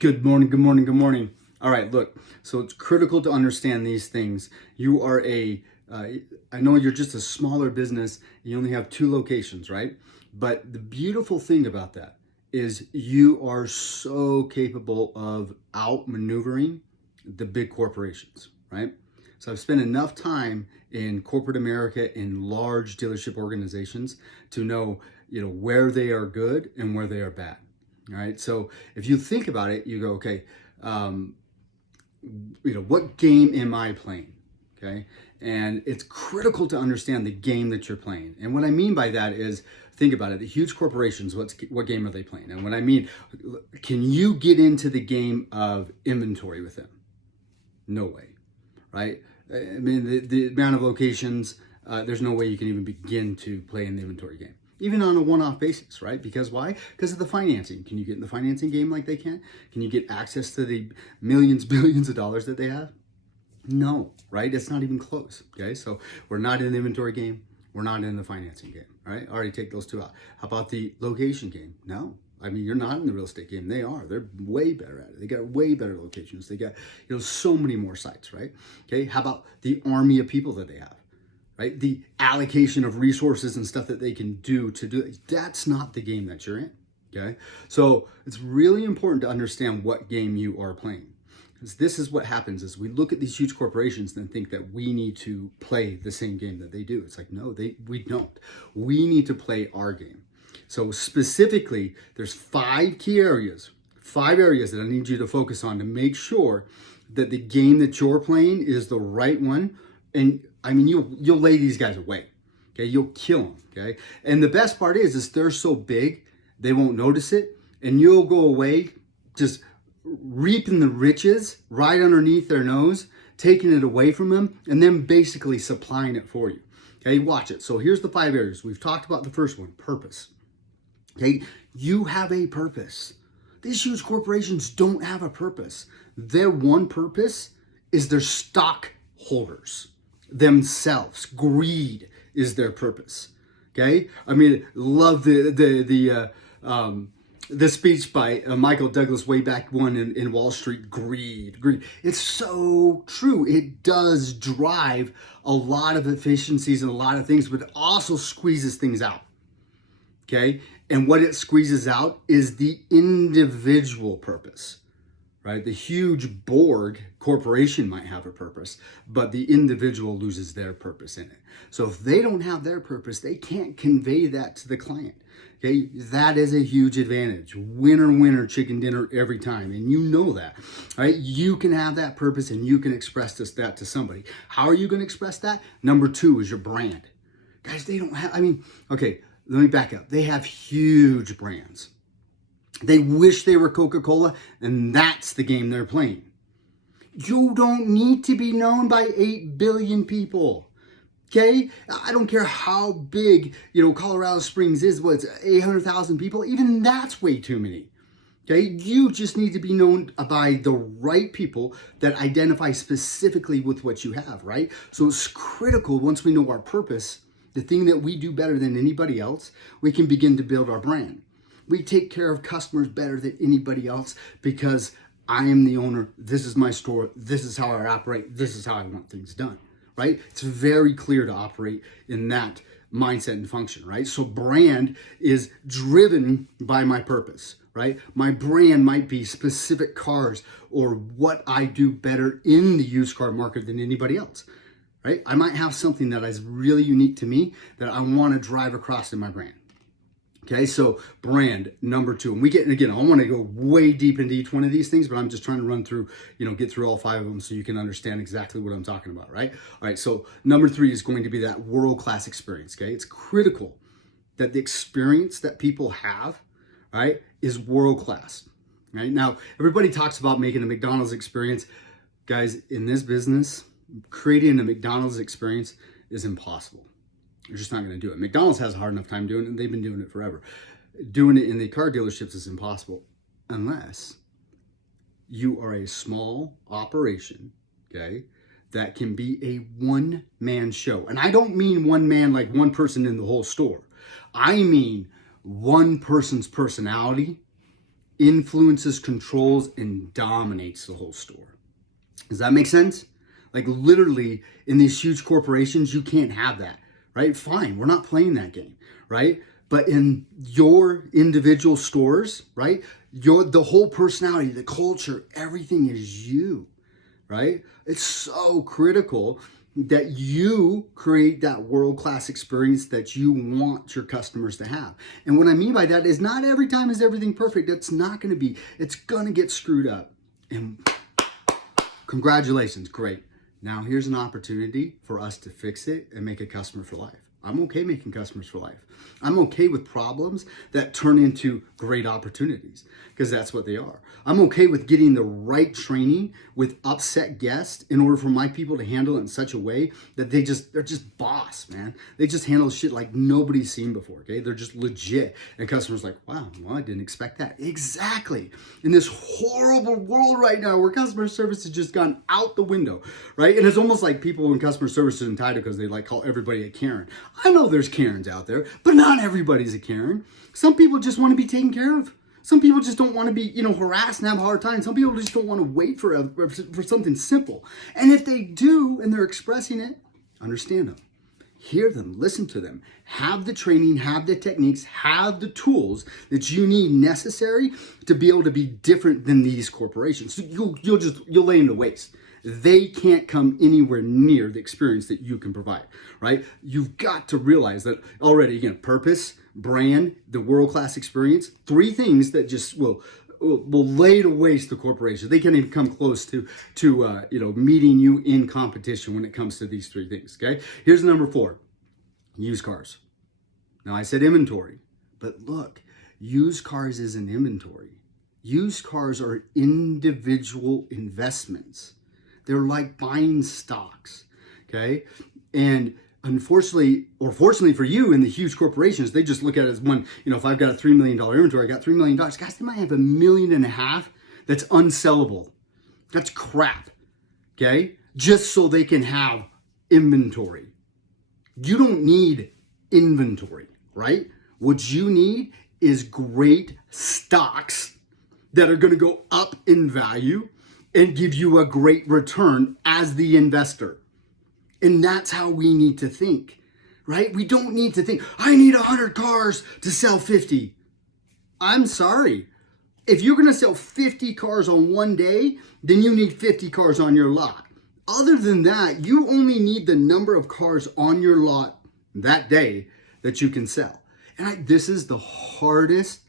Good morning, good morning, good morning. All right, look, so it's critical to understand these things. You are I know you're just a smaller business, you only have two locations, right? But the beautiful thing about that is you are so capable of outmaneuvering the big corporations, right? So I've spent enough time in corporate America in large dealership organizations to know, where they are good and where they are bad. All right. So if you think about it, you go, okay, um, what game am I playing? Okay. And it's critical to understand the game that you're playing. And what I mean by that is, think about it. The huge corporations, what game are they playing? And what I mean, can you get into the game of inventory with them? No way, right? I mean, the amount of locations, there's no way you can even begin to play in the inventory game, even on a one-off basis, right? Because why? Because of the financing. Can you get in the financing game like they can? Can you get access to the millions, billions of dollars that they have? No, right? It's not even close. Okay, so we're not in the inventory game. We're not in the financing game, right? Already take those two out. How about the location game? No. I mean, you're not in the real estate game. They are. They're way better at it. They got way better locations. They got, so many more sites, right? Okay. How about the army of people that they have, right? The allocation of resources and stuff that they can do to do it. That's not the game that you're in. Okay. So it's really important to understand what game you are playing. This is what happens is we look at these huge corporations and think that we need to play the same game that they do. It's like, no, we don't. We need to play our game. So specifically, there's five areas that I need you to focus on to make sure that the game that you're playing is the right one. And I mean, you'll lay these guys away. Okay, you'll kill them. Okay, and the best part is they're so big they won't notice it, and you'll go away just reaping the riches right underneath their nose, taking it away from them, and then basically supplying it for you. Okay, watch it. So here's the five areas. We've talked about the first one, purpose. Okay, you have a purpose. These huge corporations don't have a purpose. Their one purpose is their stockholders, themselves. Greed is their purpose. Okay, I mean, love the speech by Michael Douglas way back one in Wall Street, greed. It's so true. It does drive a lot of efficiencies and a lot of things, but it also squeezes things out. Okay. And what it squeezes out is the individual purpose, right? The huge Borg corporation might have a purpose, but the individual loses their purpose in it. So if they don't have their purpose, they can't convey that to the client. Okay, that is a huge advantage. Winner, chicken dinner every time. And you know that, right? You can have that purpose and you can express that to somebody. How are you going to express that? Number two is your brand. Guys, they don't have, okay, let me back up. They have huge brands. They wish they were Coca-Cola, and that's the game they're playing. You don't need to be known by 8 billion people. Okay? I don't care how big, Colorado Springs is, 800,000 people? Even that's way too many. Okay? You just need to be known by the right people that identify specifically with what you have, right? So it's critical once we know our purpose, the thing that we do better than anybody else, we can begin to build our brand. We take care of customers better than anybody else because I am the owner. This is my store. This is how I operate. This is how I want things done, right? It's very clear to operate in that mindset and function, right? So brand is driven by my purpose, right? My brand might be specific cars or what I do better in the used car market than anybody else, right? I might have something that is really unique to me that I want to drive across in my brand. Okay, so brand, number two. And again, I want to go way deep into each one of these things, but I'm just trying to run through, get through all five of them so you can understand exactly what I'm talking about, right? All right, so number three is going to be that world-class experience, okay? It's critical that the experience that people have, right, is world-class, right? Now, everybody talks about making a McDonald's experience. Guys, in this business, creating a McDonald's experience is impossible. You're just not going to do it. McDonald's has a hard enough time doing it, and they've been doing it forever. Doing it in the car dealerships is impossible unless you are a small operation, okay, that can be a one-man show. And I don't mean one man like one person in the whole store. I mean one person's personality, influences, controls, and dominates the whole store. Does that make sense? Like literally in these huge corporations, you can't have that, right? Fine, we're not playing that game, right? But in your individual stores, right? The whole personality, the culture, everything is you, right? It's so critical that you create that world-class experience that you want your customers to have. And what I mean by that is not every time is everything perfect. It's not going to be. It's going to get screwed up. And congratulations, great. Now here's an opportunity for us to fix it and make a customer for life. I'm okay making customers for life. I'm okay with problems that turn into great opportunities because that's what they are. I'm okay with getting the right training with upset guests in order for my people to handle it in such a way that they're just boss, man. They just handle shit like nobody's seen before, okay? They're just legit. And customers like, wow, well, I didn't expect that. Exactly. In this horrible world right now where customer service has just gone out the window, right? And it's almost like people in customer service are entitled because they like call everybody a Karen. I know there's Karens out there, but not everybody's a Karen. Some people just want to be taken care of. Some people just don't want to be, harassed and have a hard time. Some people just don't want to wait for something simple. And if they do and they're expressing it, understand them. Hear them, listen to them, have the training, have the techniques, have the tools that you need necessary to be able to be different than these corporations. So you'll lay in the waste. They can't come anywhere near the experience that you can provide, right? You've got to realize that already, again, purpose, brand, the world-class experience, three things that just will lay to waste the corporation. They can't even come close to meeting you in competition when it comes to these three things, okay? Here's number 4, used cars. Now I said inventory, but look, used cars isn't inventory. Used cars are individual investments. They're like buying stocks, okay? And unfortunately, or fortunately for you in the huge corporations, they just look at it as one, if I've got a $3 million inventory, I got $3 million. Guys, they might have $1.5 million that's unsellable. That's crap, okay? Just so they can have inventory. You don't need inventory, right? What you need is great stocks that are gonna go up in value and give you a great return as the investor. And that's how we need to think, right? We don't need to think, I need 100 cars to sell 50. I'm sorry. If you're gonna sell 50 cars on one day, then you need 50 cars on your lot. Other than that, you only need the number of cars on your lot that day that you can sell. And this is the hardest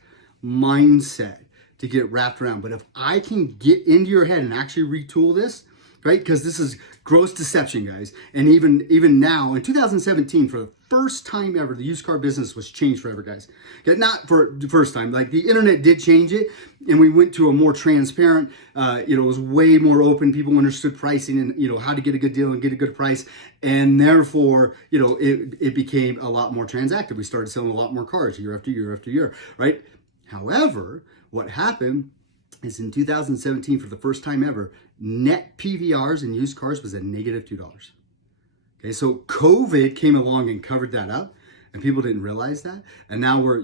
mindset to get wrapped around. But if I can get into your head and actually retool this, right? Because this is gross deception, guys. And even now, in 2017, for the first time ever, the used car business was changed forever, guys. Okay, not for the first time. Like the internet did change it, and we went to a more transparent, it was way more open. People understood pricing and, how to get a good deal and get a good price. And therefore, it became a lot more transactive. We started selling a lot more cars year after year after year, right? However, what happened is in 2017, for the first time ever, net PVRs in used cars was a negative $2. Okay, so COVID came along and covered that up, and people didn't realize that. And now we're,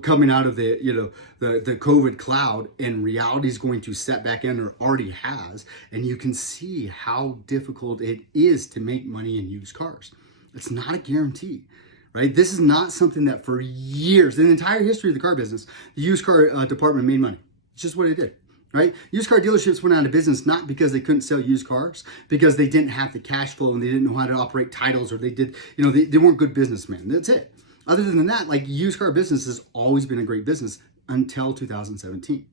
coming out of the COVID cloud, and reality is going to set back in, or already has. And you can see how difficult it is to make money in used cars. It's not a guarantee. Right? This is not something that for years, in the entire history of the car business, the used car department made money. It's just what it did, right? Used car dealerships went out of business not because they couldn't sell used cars, because they didn't have the cash flow and they didn't know how to operate titles, or they weren't good businessmen. That's it. Other than that, like, used car business has always been a great business until 2017.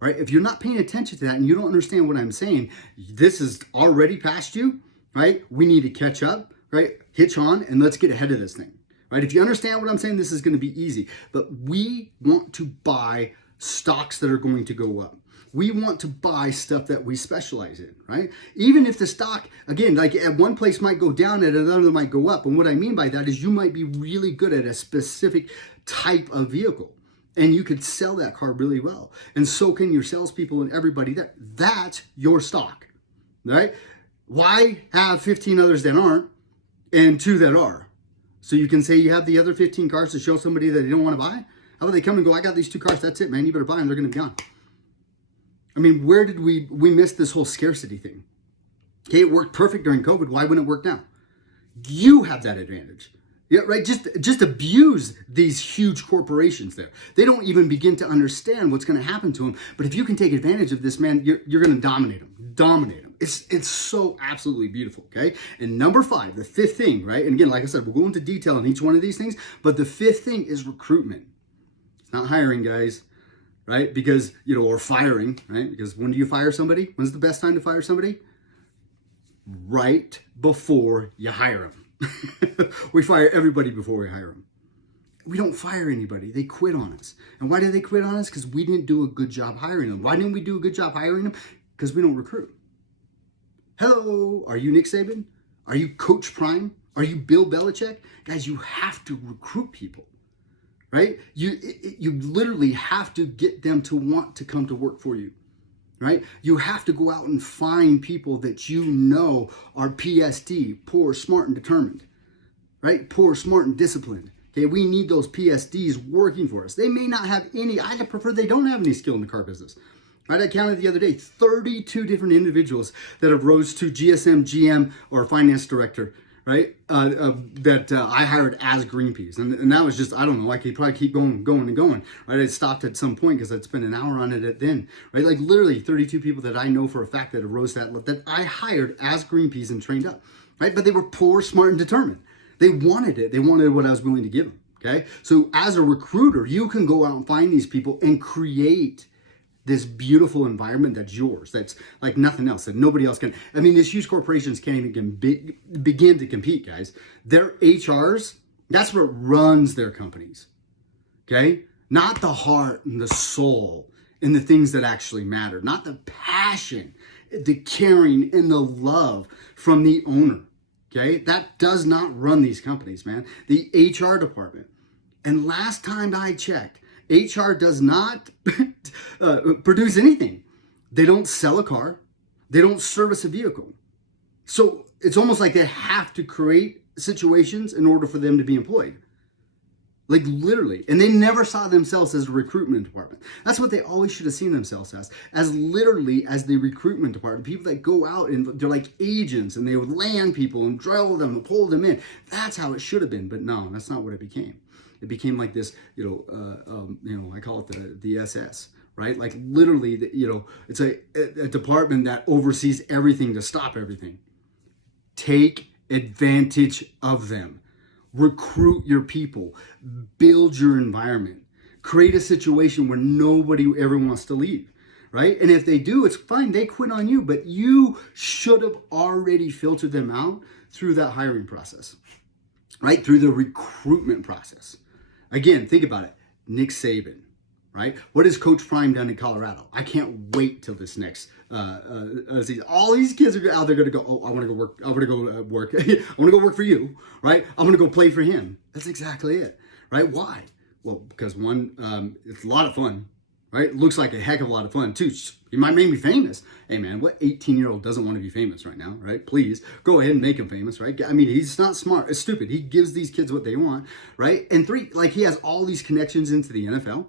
Right? If you're not paying attention to that and you don't understand what I'm saying, this is already past you, right? We need to catch up, right? Hitch on and let's get ahead of this thing. Right? If you understand what I'm saying, this is going to be easy. But we want to buy stocks that are going to go up. We want to buy stuff that we specialize in, right? Even if the stock, again, like at one place might go down, at another might go up. And what I mean by that is you might be really good at a specific type of vehicle, and you could sell that car really well. And so can your salespeople and everybody there. That's your stock, right? Why have 15 others that aren't and 2 that are? So you can say you have the other 15 cars to show somebody that they don't want to buy? How about they come and go, I got these 2 cars, that's it, man. You better buy them, they're going to be gone. I mean, where did we miss this whole scarcity thing? Okay, it worked perfect during COVID. Why wouldn't it work now? You have that advantage. Yeah, right. Just abuse these huge corporations there. They don't even begin to understand what's going to happen to them. But if you can take advantage of this, man, you're going to dominate them. Dominate them. It's so absolutely beautiful. Okay. And number 5, the 5th thing, right? And again, like I said, we'll go into detail on each one of these things. But the 5th thing is recruitment. It's not hiring, guys. Right? Because, or firing, right? Because when do you fire somebody? When's the best time to fire somebody? Right before you hire them. We fire everybody before we hire them. We don't fire anybody. They quit on us. And why did they quit on us? Because we didn't do a good job hiring them. Why didn't we do a good job hiring them? Because we don't recruit. Hello, are you Nick Saban? Are you Coach Prime? Are you Bill Belichick? Guys, you have to recruit people. Right? You literally have to get them to want to come to work for you. Right? You have to go out and find people that you know are PSD, poor, smart, and determined. Right? Poor, smart, and disciplined. Okay, we need those PSDs working for us. They may not have any, I prefer they don't have any skill in the car business. Right? I counted the other day, 32 different individuals that have rose to GSM, GM, or finance director, right? That I hired as Greenpeas. And that was just, I don't know, I could probably keep going, right? I stopped at some point because I'd spent an hour on it then, right? Like literally 32 people that I know for a fact that have rose that I hired as Greenpeas and trained up, right? But they were poor, smart, and determined. They wanted it. They wanted what I was willing to give them, okay? So as a recruiter, you can go out and find these people and create this beautiful environment that's yours, that's like nothing else, that nobody else can. I mean, these huge corporations can't even begin to compete, guys. Their HRs, that's what runs their companies, okay? Not the heart and the soul and the things that actually matter, not the passion, the caring and the love from the owner, okay? That does not run these companies, man. The HR department. And last time I checked, HR does not produce anything. They don't sell a car. They don't service a vehicle. So it's almost like they have to create situations in order for them to be employed. Like literally. And they never saw themselves as a recruitment department. That's what they always should have seen themselves as literally as the recruitment department. People that go out and they're like agents and they would land people and drill them and pull them in. That's how it should have been. But no, that's not what it became. It became like this, I call it the SS, right? Like literally, it's a department that oversees everything to stop everything. Take advantage of them. Recruit your people. Build your environment. Create a situation where nobody ever wants to leave, right? And if they do, it's fine. They quit on you, but you should have already filtered them out through that hiring process, right? Through the recruitment process. Again, think about it. Nick Saban, right? What has Coach Prime done in Colorado? I can't wait till this next season. All these kids are out there going to go, oh, I want to go work. I want to go work. I want to go work for you, right? I want to go play for him. That's exactly it, right? Why? Well, because one, it's a lot of fun, right? It looks like a heck of a lot of fun too. You might make me famous. Hey man, what 18-year-old doesn't want to be famous right now, right? Please go ahead and make him famous, right? I mean, he's not smart. It's stupid. He gives these kids what they want, right? And 3, like he has all these connections into the NFL.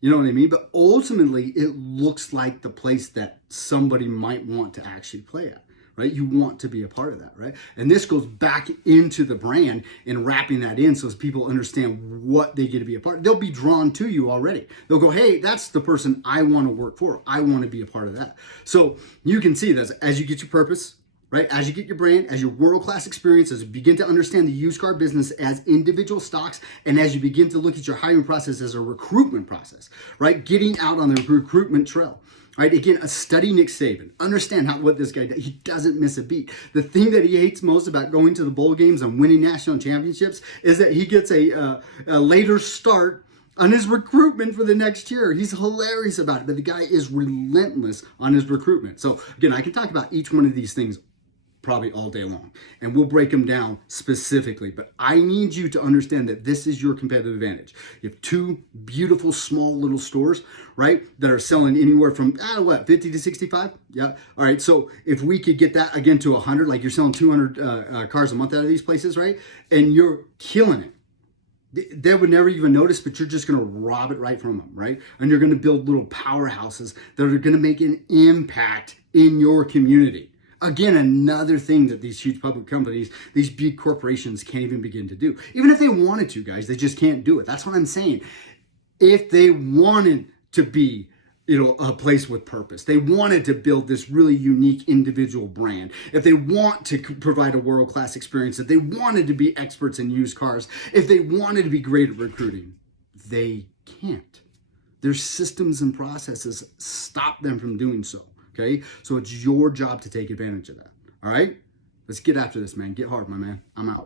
You know what I mean? But ultimately, it looks like the place that somebody might want to actually play at, right? You want to be a part of that, right? And this goes back into the brand and wrapping that in so as people understand what they get to be a part of. They'll be drawn to you already. They'll go, hey, that's the person I want to work for. I want to be a part of that. So you can see that as you get your purpose, right? As you get your brand, as your world-class experience, as you begin to understand the used car business as individual stocks, and as you begin to look at your hiring process as a recruitment process, right? Getting out on the recruitment trail. Right, again, study Nick Saban. Understand what this guy does. He doesn't miss a beat. The thing that he hates most about going to the bowl games and winning national championships is that he gets a later start on his recruitment for the next year. He's hilarious about it, but the guy is relentless on his recruitment. So again, I can talk about each one of these things probably all day long, and we'll break them down specifically, but I need you to understand that this is your competitive advantage. You have 2 beautiful small little stores, right, that are selling anywhere from 50 to 65. Yeah, all right. So if we could get that again to 100, like you're selling 200 cars a month out of these places, right, and you're killing it, They would never even notice, but you're just going to rob it right from them, right? And you're going to build little powerhouses that are going to make an impact in your community. Again, another thing that these huge public companies, these big corporations can't even begin to do. Even if they wanted to, guys, they just can't do it. That's what I'm saying. If they wanted to be, a place with purpose, they wanted to build this really unique individual brand, if they want to provide a world-class experience, if they wanted to be experts in used cars, if they wanted to be great at recruiting, they can't. Their systems and processes stop them from doing so. Okay, so it's your job to take advantage of that. All right, let's get after this, man. Get hard, my man. I'm out.